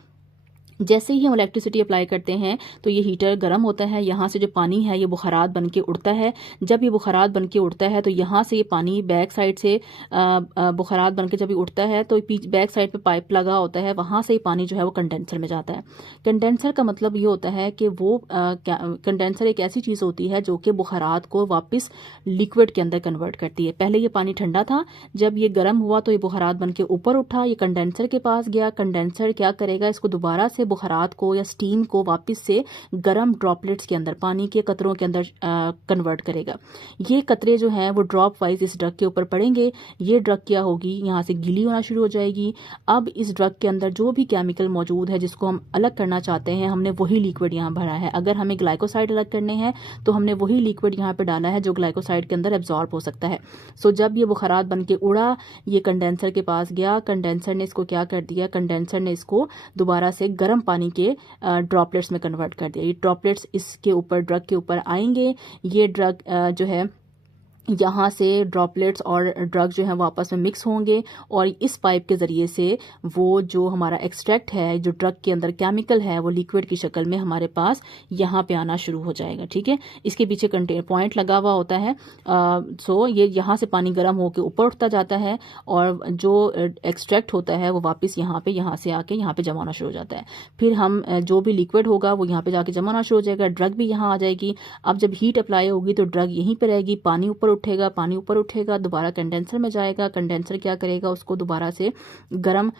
जैसे ही हम इलेक्ट्रिसिटी अप्लाई करते हैं तो ये हीटर गर्म होता है, यहाँ से जो पानी है ये बुखारात बन के उड़ता है। जब ये बुखारात बन के उड़ता है तो यहाँ से ये पानी बैक साइड से बुखारात बन के जब ये उड़ता है तो बैक साइड पे पाइप लगा होता है, वहाँ से ही पानी जो है वो कंडेंसर में जाता है। कंडेंसर का मतलब ये होता है कि वो कंडेंसर एक ऐसी चीज़ होती है जो कि बुखारात को वापस लिक्विड के अंदर कन्वर्ट करती है। पहले ये पानी ठंडा था, जब ये गर्म हुआ तो ये बुखारात बन के ऊपर उठा, ये कंडेंसर के पास गया। कंडेंसर क्या करेगा, इसको दोबारा से बुखारात को या स्टीम को वापस से गर्म ड्रॉपलेट्स के अंदर, पानी के कतरों के अंदर कन्वर्ट करेगा। ये कतरे जो हैं वो ड्रॉप वाइज इस ड्रग के ऊपर पड़ेंगे। ये ड्रग क्या होगी, यहाँ से गीली होना शुरू हो जाएगी। अब इस ड्रग के अंदर जो भी केमिकल मौजूद है जिसको हम अलग करना चाहते हैं, हमने वही लिक्विड यहाँ भरा है। अगर हमें ग्लाइकोसाइड अलग करने हैं तो हमने वही लिक्विड यहाँ पे डाला है जो ग्लाइकोसाइड के अंदर एब्जॉर्ब हो सकता है। सो जब ये बुखारात बन के उड़ा, ये कंडेंसर के पास गया, कंडेंसर ने इसको क्या कर दिया, कंडेंसर ने इसको दोबारा से गर्म पानी के ड्रॉपलेट्स में कन्वर्ट कर दिया। ये ड्रॉपलेट्स इसके ऊपर, ड्रग के ऊपर आएंगे। ये ड्रग जो है यहाँ से ड्रॉपलेट्स और ड्रग जो है वो आपस में मिक्स होंगे और इस पाइप के ज़रिए से वो जो हमारा एक्सट्रैक्ट है, जो ड्रग के अंदर केमिकल है, वो लिक्विड की शक्ल में हमारे पास यहाँ पे आना शुरू हो जाएगा। ठीक है, इसके पीछे कंटेनर पॉइंट लगा हुआ होता है। सो ये यहाँ से पानी गर्म होकर ऊपर उठता जाता है और जो एक्सट्रैक्ट होता है वो वापस यहाँ से आके यहाँ पे जमा होना शुरू हो जाता है। फिर हम जो भी लिक्विड होगा वो यहाँ पे जाके जमा होना शुरू हो जाएगा, ड्रग भी यहाँ आ जाएगी। अब जब हीट अप्लाई होगी तो ड्रग यहीं पर रहेगी, पानी ऊपर उठेगा, दोबारा कंडेंसर में जाएगा। कंडेंसर क्या करेगा, उसको दोबारा से गर्म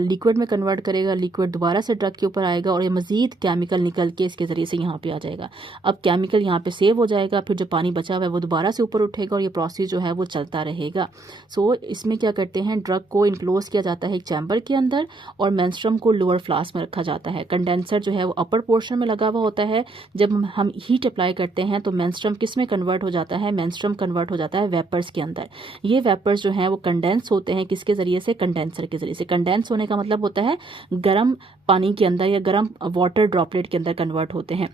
लिक्विड में कन्वर्ट करेगा। लिक्विड दोबारा से ड्रग के ऊपर आएगा और ये मजीद केमिकल निकल के इसके ज़रिए से यहाँ पे आ जाएगा। अब केमिकल यहाँ पे सेव हो जाएगा, फिर जो पानी बचा हुआ है वो दोबारा से ऊपर उठेगा और ये प्रोसेस जो है वो चलता रहेगा। सो इसमें क्या करते हैं, ड्रग को इनक्लोज किया जाता है एक चैम्बर के अंदर और मेंस्ट्रुम को लोअर फ्लास्क में रखा जाता है। कंडेंसर जो है वो अपर पोर्शन में लगा हुआ होता है। जब हम हीट अप्लाई करते हैं तो मेंस्ट्रुम किस में कन्वर्ट हो जाता है, मेंस्ट्रुम कन्वर्ट हो जाता है वेपर्स के अंदर। ये वेपर्स जो हैं वो कंडेंस होते हैं किसके जरिए से, कंडेंसर के जरिए से। कंडेंस होने का मतलब होता है गर्म पानी के अंदर या गर्म वाटर ड्रॉपलेट के अंदर कन्वर्ट होते हैं।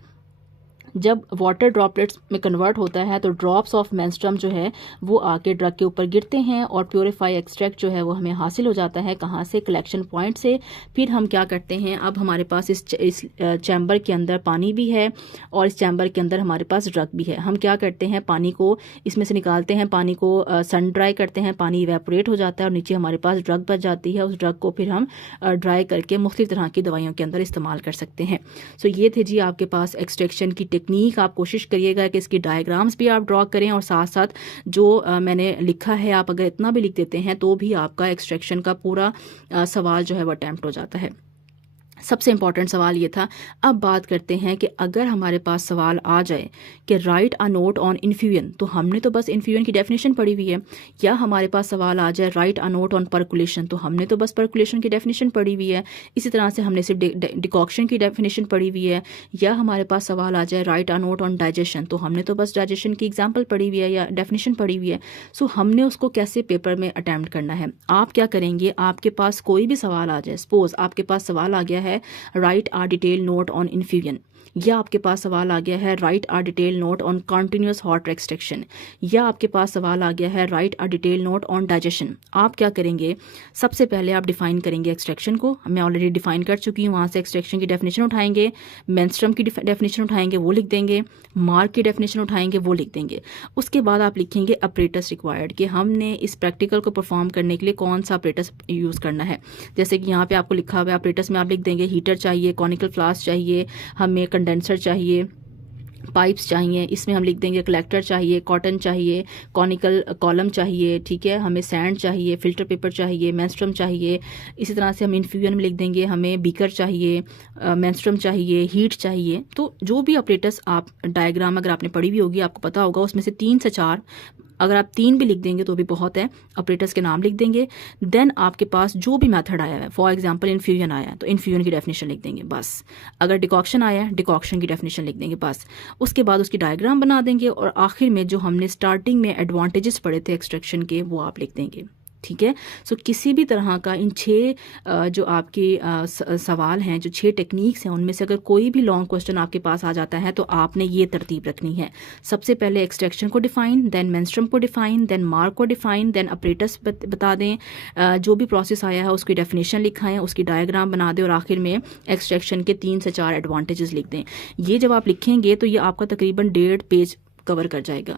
जब वाटर ड्रॉपलेट्स में कन्वर्ट होता है तो ड्रॉप्स ऑफ मेंस्ट्रुम जो है वो आके ड्रग के ऊपर गिरते हैं और प्योरीफाई एक्सट्रैक्ट जो है वो हमें हासिल हो जाता है। कहाँ से, कलेक्शन पॉइंट से। फिर हम क्या करते हैं, अब हमारे पास इस चैम्बर के अंदर पानी भी है और इस चैम्बर के अंदर हमारे पास ड्रग भी है। हम क्या करते हैं, पानी को इसमें से निकालते हैं, पानी को सन ड्राई करते हैं, पानी इवेपोरेट हो जाता है और नीचे हमारे पास ड्रग बच जाती है। उस ड्रग को फिर हम ड्राई करके मुख्तलिफ तरह की दवाइयों के अंदर इस्तेमाल कर सकते हैं। सो ये थे जी आपके पास एक्सट्रैक्शन की टेक्निक। आप कोशिश करिएगा कि इसकी डायग्राम्स भी आप ड्रॉ करें और साथ साथ जो मैंने लिखा है आप अगर इतना भी लिख देते हैं तो भी आपका एक्सट्रैक्शन का पूरा सवाल जो है वो अटेम्प्ट हो जाता है। सबसे इंपॉर्टेंट सवाल ये था। अब बात करते हैं कि अगर हमारे पास सवाल आ जाए कि right a note on infusion, तो हमने तो बस इन्फ्यूजन की डेफिनेशन पढ़ी हुई है। या हमारे पास सवाल आ जाए right a note on percolation, तो हमने तो बस परकुलेशन की डेफिनेशन पढ़ी हुई है। इसी तरह से हमने सिर्फ डिकॉक्शन की डेफिनेशन पढ़ी हुई है। या हमारे पास सवाल आ जाए right a note on digestion, तो हमने तो बस डाइजेशन की एग्जाम्पल पढ़ी हुई है या डेफिनेशन पढ़ी हुई है। सो हमने उसको कैसे पेपर में अटैम्प्ट करना है। आप क्या करेंगे, आपके पास कोई भी सवाल आ जाए, सपोज आपके पास सवाल आ गया है write a detail note on infusion, या आपके पास सवाल आ गया है write a detail note on continuous hot extraction, या आपके पास सवाल आ गया है write a detail note on digestion. आप क्या करेंगे, सबसे पहले आप डिफाइन करेंगे एक्सट्रैक्शन को। मैं ऑलरेडी डिफाइन कर चुकी हूँ, वहाँ से एक्सट्रैक्शन की डेफिनेशन उठाएंगे, मेंस्ट्रुम की डेफिनेशन उठाएंगे वो लिख देंगे, मार्क की डेफिनेशन उठाएंगे वो लिख देंगे। उसके बाद आप लिखेंगे अपरेटस रिक्वायर्ड, कि हमने इस प्रैक्टिकल को परफॉर्म करने के लिए कौन सा अपरेटस यूज़ करना है। जैसे कि यहाँ पे आपको लिखा हुआ है अपरेटस में आप लिख देंगे हीटर चाहिए, कॉनिकल फ्लास्क चाहिए, हमें कंडेंसर चाहिए, पाइप्स चाहिए, इसमें हम लिख देंगे कलेक्टर चाहिए, कॉटन चाहिए, कॉनिकल कॉलम चाहिए, ठीक है, हमें सैंड चाहिए, फिल्टर पेपर चाहिए, मेंस्ट्रुम चाहिए। इसी तरह से हम इन्फ्यूजन में लिख देंगे हमें बीकर चाहिए, मेंस्ट्रुम चाहिए, हीट चाहिए। तो जो भी ऑपरेटर्स आप डायग्राम अगर आपने पढ़ी हुई होगी आपको पता होगा उसमें से 3 से 4 अगर आप 3 भी लिख देंगे तो भी बहुत है, ऑपरेटर्स के नाम लिख देंगे। देन आपके पास जो भी मेथड आया है, फॉर एग्जांपल इन्फ्यूजन आया है तो इन्फ्यूजन की डेफिनेशन लिख देंगे बस। अगर डिकॉक्शन आया है, डिकॉक्शन की डेफिनेशन लिख देंगे बस। उसके बाद उसकी डायग्राम बना देंगे और आखिर में जो हमने स्टार्टिंग में एडवांटेजेस पढ़े थे एक्सट्रैक्शन के वो आप लिख देंगे। ठीक है। सो किसी भी तरह का इन 6 जो आपके सवाल हैं, जो 6 टेक्निक्स हैं, उनमें से अगर कोई भी लॉन्ग क्वेश्चन आपके पास आ जाता है तो आपने ये तरतीब रखनी है। सबसे पहले एक्सट्रैक्शन को डिफाइन, देन मेंस्ट्रुम को डिफाइन, देन मार्क को डिफाइन, देन ऑपरेटर्स बता दें, जो भी प्रोसेस आया है उसकी डेफिनेशन लिखाएं, उसकी डायग्राम बना दें और आखिर में एक्सट्रैक्शन के 3 से 4 एडवांटेजेस लिख दें। ये जब आप लिखेंगे तो ये आपका तकरीबन 1.5 पेज कवर कर जाएगा।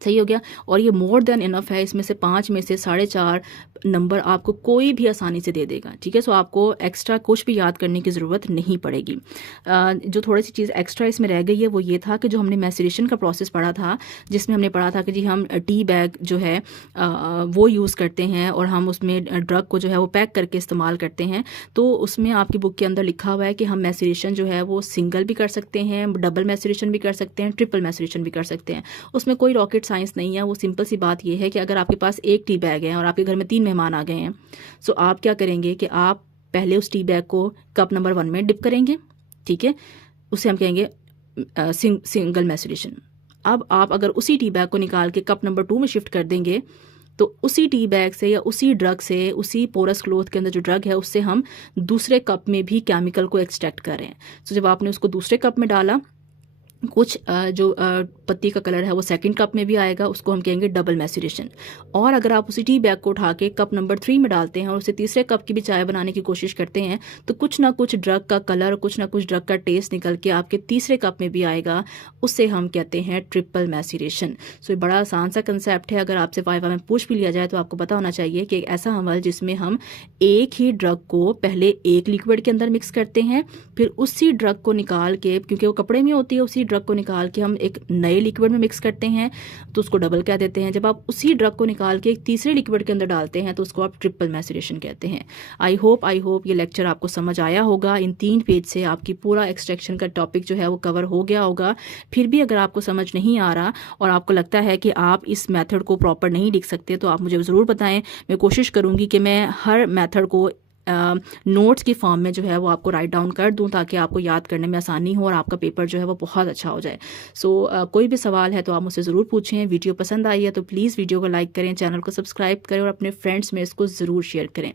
सही हो गया। और ये मोर देन इनफ है। इसमें से 5 में से 4.5 नंबर आपको कोई भी आसानी से दे देगा। ठीक है। सो आपको एक्स्ट्रा कुछ भी याद करने की ज़रूरत नहीं पड़ेगी। जो थोड़ी सी चीज़ एक्स्ट्रा इसमें रह गई है वो ये था कि जो हमने मैसरेशन का प्रोसेस पढ़ा था, जिसमें हमने पढ़ा था कि जी हम टी बैग जो है वो यूज़ करते हैं और हम उसमें ड्रग को जो है वो पैक करके इस्तेमाल करते हैं। तो उसमें आपकी बुक के अंदर लिखा हुआ है कि हम मैसरेशन जो है वो सिंगल भी कर सकते हैं, डबल मैसरेशन भी कर सकते हैं, ट्रिपल मैसरेशन भी कर सकते हैं। उसमें कोई रॉकेट साइंस नहीं है। वो सिंपल सी बात ये है कि अगर आपके पास एक टी बैग है और आपके घर में 3 मेहमान आ गए हैं, सो आप क्या करेंगे कि आप पहले उस टी बैग को कप नंबर 1 में डिप करेंगे। ठीक है। उसे हम कहेंगे सिंगल मैसरेशन। अब आप अगर उसी टी बैग को निकाल के कप नंबर 2 में शिफ्ट कर देंगे तो उसी टी बैग से या उसी ड्रग से, उसी पोरस क्लोथ के अंदर जो ड्रग है उससे हम दूसरे कप में भी केमिकल को एक्सट्रैक्ट कर रहे हैं। तो जब आपने उसको दूसरे कप में डाला, कुछ जो पत्ती का कलर है वो सेकंड कप में भी आएगा, उसको हम कहेंगे डबल मैसरेशन। और अगर आप उसी टी बैग को उठा के कप नंबर 3 में डालते हैं और उसे तीसरे कप की भी चाय बनाने की कोशिश करते हैं तो कुछ ना कुछ ड्रग का कलर, कुछ ना कुछ ड्रग का टेस्ट निकल के आपके तीसरे कप में भी आएगा। उससे हम कहते हैं ट्रिपल मैसरेशन। सो ये बड़ा आसान सा कंसेप्ट है। अगर आपसे वाइवा में पूछ भी लिया जाए तो आपको पता होना चाहिए कि एक ऐसा अमल जिसमें हम एक ही ड्रग को पहले एक लिक्विड के अंदर मिक्स करते हैं, फिर उसी ड्रग को निकाल के, क्योंकि वो कपड़े में होती है, उसी ड्रग को निकाल के हम एक नए लिक्विड में मिक्स करते हैं तो उसको डबल कह देते हैं। जब आप उसी ड्रग को निकाल के एक तीसरे लिक्विड के अंदर डालते हैं तो उसको आप ट्रिपल मैसरेशन कहते हैं। आई होप ये लेक्चर आपको समझ आया होगा। इन 3 पेज से आपकी पूरा एक्सट्रैक्शन का टॉपिक जो है वो कवर हो गया होगा। फिर भी अगर आपको समझ नहीं आ रहा और आपको लगता है कि आप इस मेथड को प्रॉपर नहीं लिख सकते तो आप मुझे ज़रूर बताएं। मैं कोशिश करूँगी कि मैं हर मेथड को नोट्स की फॉर्म में जो है वो आपको राइट डाउन कर दूं ताकि आपको याद करने में आसानी हो और आपका पेपर जो है वो बहुत अच्छा हो जाए। कोई भी सवाल है तो आप मुझसे ज़रूर पूछें। वीडियो पसंद आई है तो प्लीज़ वीडियो को लाइक करें, चैनल को सब्सक्राइब करें और अपने फ्रेंड्स में इसको ज़रूर शेयर करें।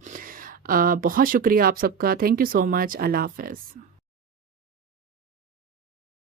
बहुत शुक्रिया आप सबका। Thank you so much. Allah हाफ़िज़।